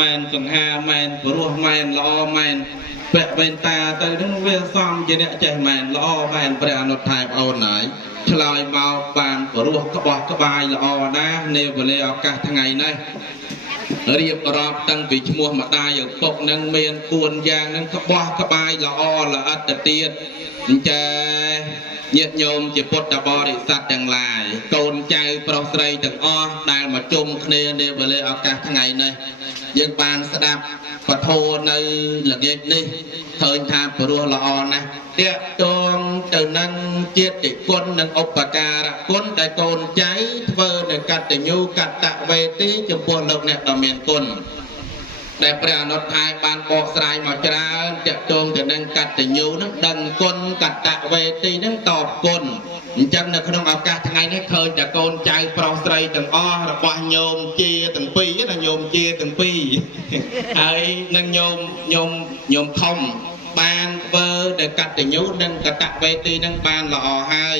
មែនសង្ហាមែនព្រោះមែនល្អមែនពាក់វេនតាទៅនឹងវាសំជាអ្នកចេះមែនល្អមែនព្រះអនុថែបអូនហើយឆ្លើយមកបានព្រោះក្បោះក្បាយល្អណាស់នាវេលាឱកាសថ្ងៃនេះរៀបរាប់តាំងពីឈ្មោះម្ដាយឪពុកនឹងមាន4យ៉ាងនឹងក្បោះក្បាយល្អល្អិតទៅទៀតអញ្ចឹងញាតិញោមជាពុទ្ធបរិស័ទទាំងឡាយកូនចៅប្រុសស្រីទាំងអស់ដែលមកជុំគ្នានាវេលាឱកាសថ្ងៃនេះយើងបានស្ដាប់ពធនៅល្ងាចនេះឃើញថាព្រោះល្អណាស់តាក់ទងទៅនឹងជាតិគុណនិងឧបការៈគុណដែលកូនចៅធ្វើនៅកតញ្ញូកតវេទីចំពោះលោកអ្នកដ៏មានគុណដែលព្រះអនុថែបានបកស្រាយមកច្រើនតាក់ទងទៅនឹងកតញ្ញូនឹងដឹងគុណកតវេទីនឹងតបគុណអញ្ចឹងនៅក្នុងឱកាសថ្ងៃនេះឃើញតែកូនចៅប្រុសស្រីទាំងអស់របស់ញោមជាទាំងពីរណាញោមជាទាំងពីរហើយនឹងញោមខំបានធ្វើទៅកតញ្ញូនិងកតវេទីនឹងបានល្អហើយ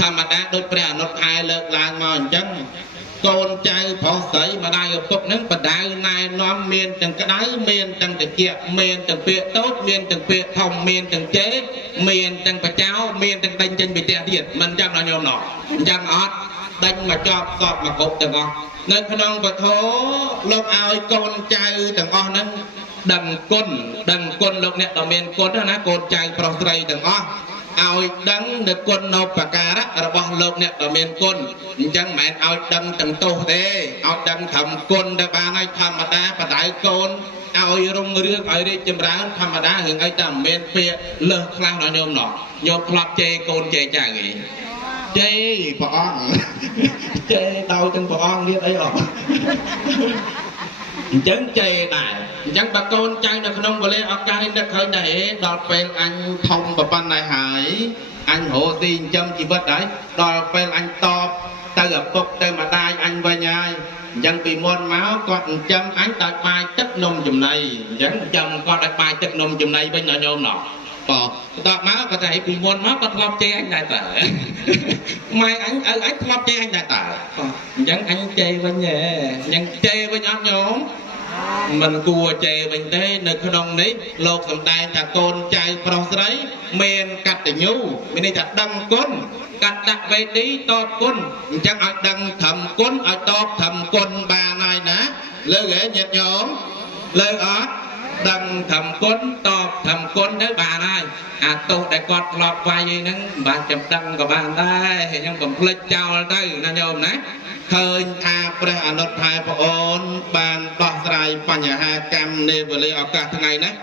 ធម្មតាដូចព្រះអនុថែលើកឡើងមកអញ្ចឹងកូនចៅប្រុសស្រីម្ដាយឪពុកនឹងបដៅណែនាំមានទាំងក្តៅមានទាំងតិចមានទាំងពាក្យតូចមានទាំងពាក្យធំមានទាំងជេរមានទាំងបចោមានទាំងដេញចេញពីផ្ទះទៀតមិនចឹងដល់ញោមណោះអញ្ចឹងអត់ដេញមកជាប់សពមកគ្រប់ទាំងអស់នៅក្នុងពធលោកឲ្យកូនចៅទាំងអស់ហ្នឹងដឹងគុណលោកអ្នកដ៏មានគុណណាកូនចៅប្រុសស្រីទាំងអស់ឲ្យដឹងនៅគុណនៅបការៈរបស់លោកអ្នកដ៏មានគុណអញ្ចឹងមិនមែនឲ្យដឹងទាំងទោសទេឲ្យដឹងត្រឹមគុណទៅបានហើយធម្មតាបដៅកូនឲ្យរុងរឿងឲ្យរីកចម្រើនធម្មតារឿងអីតែមិនមែនពាក្យលើសខ្លះដល់ញោមណោះញោមផ្លាប់ជេរកូនជេរចៅឯងជេរព្រះអង្គជេរដល់ទាំងព្រះអង្គទៀតអីអត់អញ្ចឹងជេរដែរអញ្ចឹងបើកូនចៅនៅក្នុងវេលាឱកាសនេះនឹកឃើញតែដល់ពេលអញធំប្រប៉ុណ្ណហើយហើយអញរស់ស៊ីចិញ្ចឹមជីវិតហើយដល់ពេលអញតបទៅឪពុកទៅម្ដាយអញវិញហើយអញ្ចឹងពីមុនមកគាត់ចិញ្ចឹមអញដោយបាយទឹកនំចំណីអញ្ចឹងចិញ្ចឹមគាត់ដោយបាយទឹកនំចំណីវិញដល់ញោមណោះបាទតបមកគាត់ថាពីមុនមកគាត់ធ្លាប់ជេរអញដែរតើម៉ែអញឪអញធ្លាប់ជេរអញដែរតើអញ្ចឹងអញជេរវិញហ៎អញ្ចឹងជេរវិញអត់ញោមមិនគួរជេរវិញទេនៅក្នុងនេះលោកសំដែងថាកូនចៅប្រុសស្រីមានកតញ្ញូមានន័យថាដឹងគុណកតវេទីតបគុណអញ្ចឹងឲ្យដឹងត្រឹមគុណឲ្យតបត្រឹមគុណបានហើយណាលើហ៎ញាតិញោមលើអត់ដឹងត្រឹមគុណតបត្រឹមគុណទៅបានហើយអាទោសដែលគាត់ធ្លាប់វាយឯហ្នឹងមិនបានចាំដឹងក៏បានដែរខ្ញុំកុំភ្លេចចោលទៅណាញោមណាឃើញថាព្រះអនុថែប្អូនបានដោះស្រាយបញ្ហាកម្មនាវេលាឱកាសថ្ងៃនេះ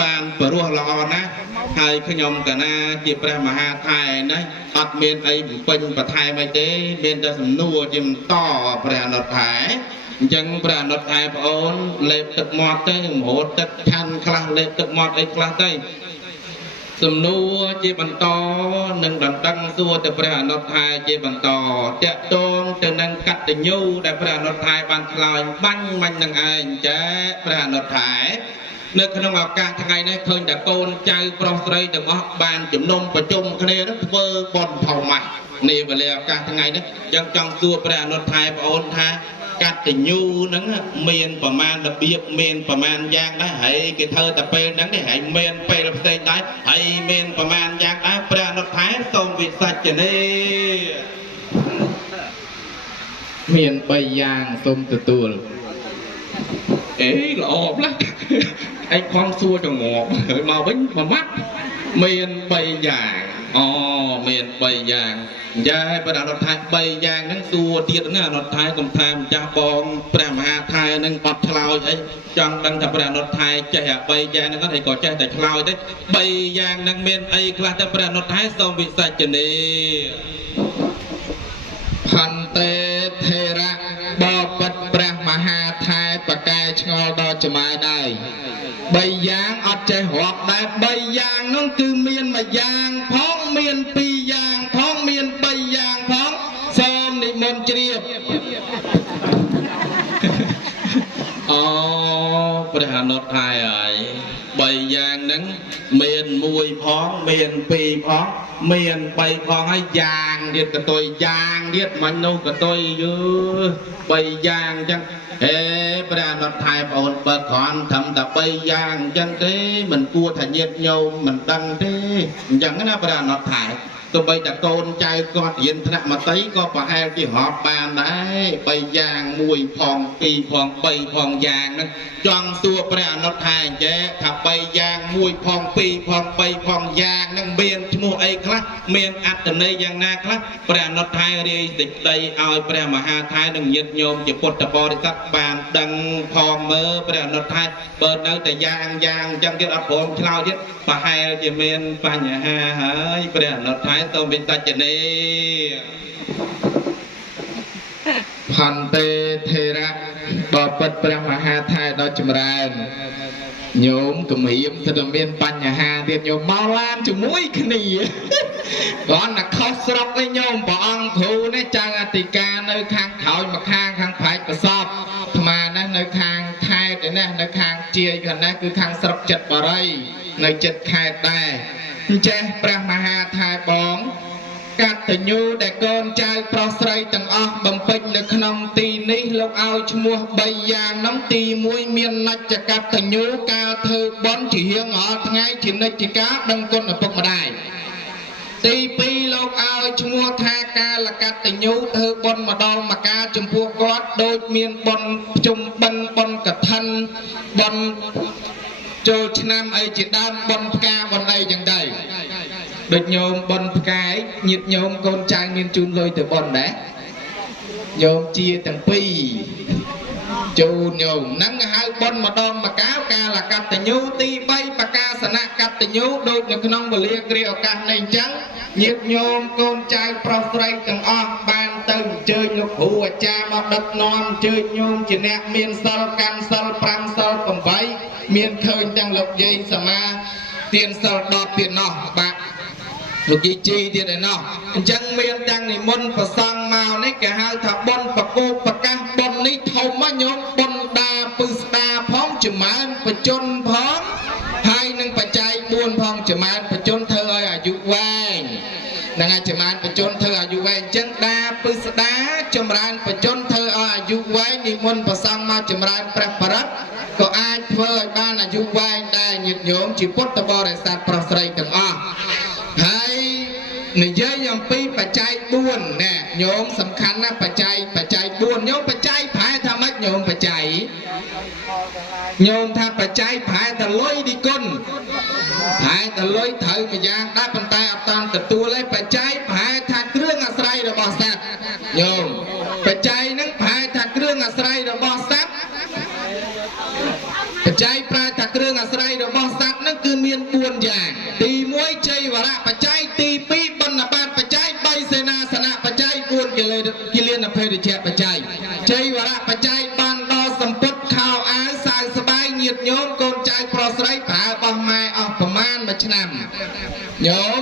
បានព្រោះល្អណាស់ហើយខ្ញុំកណាជាព្រះមហាថែនេះអត់មានអីបំពេញបន្ថែមអីទេមានតែសំណួរជាបន្តព្រះអនុថែអញ្ចឹងព្រះអនុថែប្អូនលេបទឹកមាត់ទៅមហូតទឹកឆាន់ខ្លះលេបទឹកមាត់អីខ្លះទៅសំណួរជាបន្តនឹងដណ្ដឹងសួរទៅព្រះអនុថែជាបន្តតាក់ទងទៅនឹងកតញ្ញូដែលព្រះអនុថែបានឆ្លើយបាញ់មិញនឹងឯងចាព្រះអនុថែនៅក្នុងឱកាសថ្ងៃនេះឃើញតែកូនចៅប្រុសស្រីទាំងអស់បានជំនុំប្រជុំគ្នានឹងធ្វើបុណ្យធម្មៈនាវេលាឱកាសថ្ងៃនេះចឹងចង់សួរព្រះអនុថែប្អូនថាកតញ្ញូហ្នឹងមានប្រមាណរបៀបមានប្រមាណយ៉ាងដែរហើយគេធ្វើតែពេលហ្នឹងទេហើយមានពេលផ្សេងដែរហើយមានប្រមាណយ៉ាងដែរព្រះអនុថែសូមវិសាចនីមាន3យ៉ាងសូមទទួលអេល្អផ្លាស់ឯងខំសួរចងប់ហើយមកវិញមួយម៉ាត់មាន3យ៉ាងអូមាន3យ៉ាងយ៉ាឲ្យព្រះអនុថែ3យ៉ាងហ្នឹងសួរទៀតណាអនុថែកុំថាម្ចាស់បងព្រះមហាថែហ្នឹងអត់ឆ្លើយអីចង់ដឹងថាព្រះអនុថែចេះអា3យ៉ាងហ្នឹងគាត់ក៏ចេះតែឆ្លើយទេ3យ៉ាងហ្នឹងមានអីខ្លះទៅព្រះអនុថែសូមវិសាចនីផន្តេថេរៈបបិទ្ធព្រះមហាថែប្រកែឆ្ងល់ដល់ច្ម៉ែដែរ3យ៉ាងអត់ចេះរាប់ដែរ3យ៉ាងនោះគឺមាន1យ៉ាងផងមាន2យ៉ាងផងមាន3យ៉ាងផងសូមនិមន្តជ្រាបអូព្រះអនុថែហើយ3យ៉ាងហ្នឹង miền mùi phóng miền pì phóng miền bay phóng hay giang điệt cả tôi giang điệt mạnh nô cả tôi dư bay giang chăng ê bây giờ nó thay ổn bật còn thầm ta bay giang chăng thế mình cua thành nhiệt nhau mình đăng thế chẳng cái nào bây giờ nó thay tôi bây giờ con trai con hiện thật mà thấy có phải hai cái họp bàn đấy bay giang mùi phòng pì phòng bay phòng giang đó chọn tua bây giờ nó thay chế thập bay giang mùi phòng pì phòng bay phòng giang nâng biên mua ấy khác miền ắt từ đây giang na khác bây giờ nó thay đi dịch đây ao bây giờ mà hai thay đừng nhiệt nhôm chỉ bột tập bò để tắt bàn đằng phòng mơ bây giờ nó thay bên đâu tại giang giang trong cái ấp hồn lao chứ và hai chỉ miền và nhà ha hỡi bây giờ nó thay tôi bên ta chân đi Hàn tê thê ra Bà bật bà mà ha thai đó chùm ra Nhóm cầm hiểm thật là miền bánh nhà ha Tiết nhóm mau lan chú mũi cái này Còn là khóc sọc với nhóm bỏ ông thú Này chàng à tì ca nơi khang khảo mà khang phải bà sọp Mà nơi khang thai để nơi khang chia gần đây cứ khang sọc chật bà đây Nơi chật khai đây Chê bà mà ha thai bóng Các tình nhu để con trai pro srei tầng ọc bầm bệnh ởក្នុងទីនេះលោកឲ្យឈ្មោះ3យ៉ាងនោះទី1មាននច្ចកតញ្ញូការធ្វើបុណ្យជារៀងរាល់ថ្ងៃជានិច្ចកាលដឹងគុណឪពុកម្ដាយទី2លោកឲ្យឈ្មោះថាការលកតញ្ញូធ្វើបុណ្យម្ដងម្កាលចំពោះគាត់ដូចមានបុណ្យជុំបិណ្ឌបុណ្យកឋិនបុណ្យចូលឆ្នាំអីជាដើមបុណ្យផ្កាបុណ្យអីចឹងដែរដូចញោមបុណ្យផ្កាយញាតិញោមកូនចៅមានជូនលុយទៅបុណ្យដែរញោមជាទាំងពីរជូនញោមហ្នឹងហៅបុណ្យម្ដងម្កាលការលកតញ្ញូទី3បកាសនកតញ្ញូដូចនៅក្នុងវេលាគ្រាឱកាសនេះអញ្ចឹងញាតិញោមកូនចៅប្រុសស្រីទាំងអស់បានទៅអញ្ជើញលោកគ្រូអាចារ្យមកដឹកនាំអញ្ជើញញោមជាអ្នកមានសិលកាន់សិល5សិល8មានឃើញទាំងលោកយាយសមាទានសិល10ទៀតណោះបាទលោកយាយជីទៀតឯណោះអញ្ចឹងមានទាំងនិមន្តប្រសង់មកនេះគេហៅថាបុណ្យបកោប្រកាសបុណ្យនេះធំមកញោមបុណ្យដាពឹស្ដាផងចម្រើនបច្ចុប្បន្នផងហើយនឹងបច្ច័យ4ផងចម្រើនបច្ចុប្បន្នធ្វើឲ្យអាយុវែងនឹងអាចចម្រើនបច្ចុប្បន្នធ្វើអាយុវែងអញ្ចឹងដាពឹស្ដាចម្រើនបច្ចុប្បន្នធ្វើឲ្យអាយុវែងនិមន្តប្រសង់មកចម្រើនព្រះបរិត្តក៏អាចធ្វើឲ្យបានអាយុវែងដែរញាតិញោមជាពុទ្ធបរិស័ទប្រុសស្រីទាំងអស់ហើយនិយាយអំពីបច្ច័យ4ណែញោមសំខាន់ណាស់បច្ច័យ4ញោមបច្ច័យប្រែថាម៉េចញោមបច្ច័យញោមថាបច្ច័យប្រែថាលុយឌីគុណប្រែថាលុយត្រូវមួយយ៉ាងដែរប៉ុន្តែអត់តាន់ទទួលឯបច្ច័យប្រែថាគ្រឿងអាស្រ័យរបស់សត្វញោមបច្ច័យហ្នឹងប្រែថាគ្រឿងអាស្រ័យរបស់សត្វបច្ច័យប្រែថាគ្រឿងអាស្រ័យរបស់សត្វហ្នឹងគឺមាន4យ៉ាងទី1ជ័យវរៈបច្ច័យទី2បណ្ឌបាតបច្ច័យ3សេនាសនៈបច្ច័យ4គិលានភេទជ្ជៈបច្ច័យជ័យវរៈបច្ច័យបានដល់សម្ពុតខោអាវសៅស្បែកញាតិញោមកូនចៅប្រុសស្រីប្រើរបស់ម៉ែអស់ប្រមាណ1ឆ្នាំញោម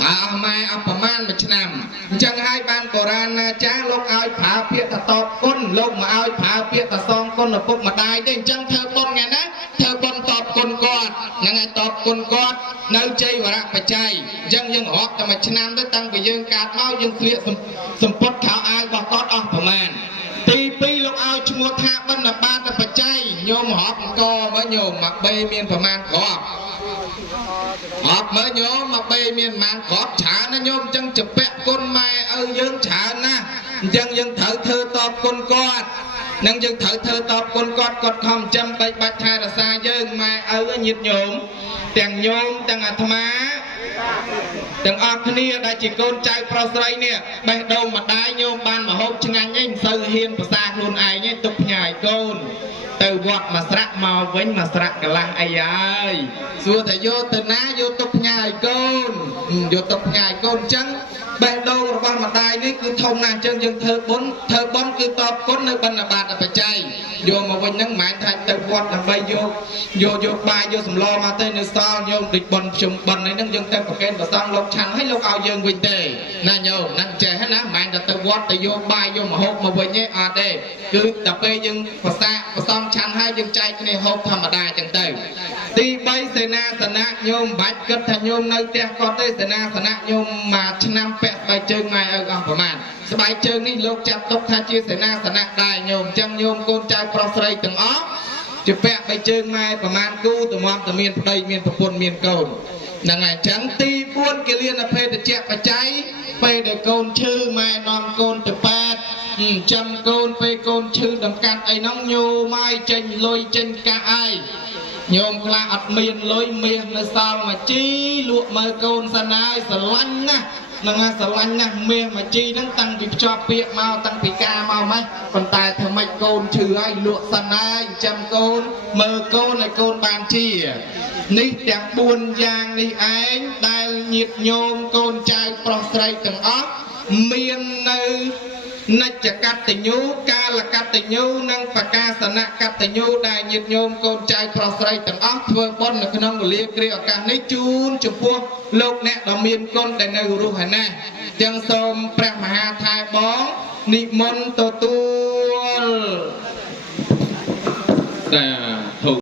ប្រើអស់ម៉ែអស់ប្រមាណ1ឆ្នាំអញ្ចឹងហើយបានបុរាណណាចាស់លោកឲ្យប្រើពាក្យថាតបគុណលោកមកឲ្យប្រើពាក្យថាសងគុណឪពុកម្ដាយទេអញ្ចឹងធ្វើបុណ្យថ្ងៃណាធ្វើបុណ្យតបគុណគាត់ហ្នឹងហើយតបគុណគាត់នៅជ័យវរៈបច្ច័យអញ្ចឹងយើងរាប់តែ1ឆ្នាំទៅតាំងពីយើងកើតមកយើងស្លៀកសម្ពុតខោអាវរបស់គាត់អស់ប្រមាណទី2លោកឲ្យឈ្មោះថាបណ្ឌបាតបច្ច័យញោមរាប់អង្គមើលញោមមកបេមានប្រមាណគ្រាប់អត់មើលញោមមកបេមានប្រមាណគ្រាប់ច្រើនណាញោមអញ្ចឹងជពាក់គុណម៉ែឪយើងច្រើនណាស់អញ្ចឹងយើងត្រូវធ្វើតបគុណគាត់នឹងយើងត្រូវធ្វើតបគុណគាត់គាត់ខំចាំបែកបាច់ថែរក្សាយើងម៉ែឪញាតិញោមទាំងអាត្មាទាំងអស់គ្នាដែលជាកូនចៅប្រុសស្រីនេះបេះដូងម្ដាយញោមបានមហូបឆ្ងាញ់ឯងមិនសូវហ៊ានភាសាខ្លួនឯងទេទុកផ្ញើឲ្យកូនទៅវត្តមកស្រាក់មកវិញមកស្រាក់កន្លះអីហើយសួរថាយកទៅណាយកទុកផ្ញើឲ្យកូនយកទុកផ្ញើឲ្យកូនអញ្ចឹង បេះដូងរបស់ម្ដាយនេះគឺធំណាស់អញ្ចឹងយើងធ្វើបុណ្យគឺតបគុណនៅបណ្ឌបាតបច្ច័យយកមកវិញហ្នឹងមិនមែនថាទៅវត្តដើម្បីយកបាយយកសម្លមកទេនៅសល់ញោមដូចបុណ្យជុំបុណ្យហ្នឹងយើងទៅប្រគេនព្រះសង្ឃលោកឆាន់ឲ្យលោកឲ្យយើងវិញទេណាញោមហ្នឹងចេះណាមិនមែនទៅវត្តទៅយកបាយយកម្ហូបមកវិញទេអត់ទេគឺដល់ពេលយើងប្រសាព្រះសង្ឃឆាន់ឲ្យយើងចែកគ្នាហូបធម្មតាអញ្ចឹងទៅទី3សេនាសនៈញោមមិនបាច់គិតថាញោមនៅផ្ទះគាត់ទេសេនាសនៈញោមមួយឆ្នាំពាក់ស្បែកជើងម៉ែឪអស់ប្រមាណស្បែកជើងនេះលោកចាត់ទុកថាជាសេនាសនៈដែរញោមអញ្ចឹងញោមកូនចៅប្រុសស្រីទាំងអស់ជាពាក់ស្បែកជើងម៉ែប្រមាណគូតម្រាំតែមានប្តីមានប្រពន្ធមានកូនហ្នឹងហើយអញ្ចឹងទី4គេលៀនអភេទជ្ជៈបច្ច័យពេលដែលកូនឈឺម៉ែនាំកូនទៅប៉ាតចាំកូនពេលកូនឈឺដង្កាត់អីហ្នឹងញោមឲ្យចេញលុយចេញកាក់ឲ្យញោមខ្លះអត់មានលុយមាសនៅសល់មកជីលក់មើលកូនសិនហើយស្រឡាញ់ណាស់នឹងស្រឡាញ់ណាស់មាសមកជីហ្នឹងតាំងពីភ្ជាប់ពាក្យមកតាំងពីការមកម៉េចប៉ុន្តែធ្វើម៉េចកូនឈឺហើយលក់សិនហើយចាំកូនមើលកូនឲ្យកូនបានជានេះទាំង4យ៉ាងនេះឯងដែលញាតិញោមកូនចៅប្រុសស្រីទាំងអស់មាននៅនិច្ចកតញ្ញូកាលកតញ្ញូនិងបកាសនកតញ្ញូដែលញាតិញោមកូនចៅប្រុសស្រីទាំងអស់ធ្វើបុណ្យនៅក្នុងវេលាគ្រាឱកាសនេះជូនចំពោះលោកអ្នកដ៏មានគុណដែលនៅរស់ឯណាចឹងសូមព្រះមហាថែបងនិមន្តទទួល តែ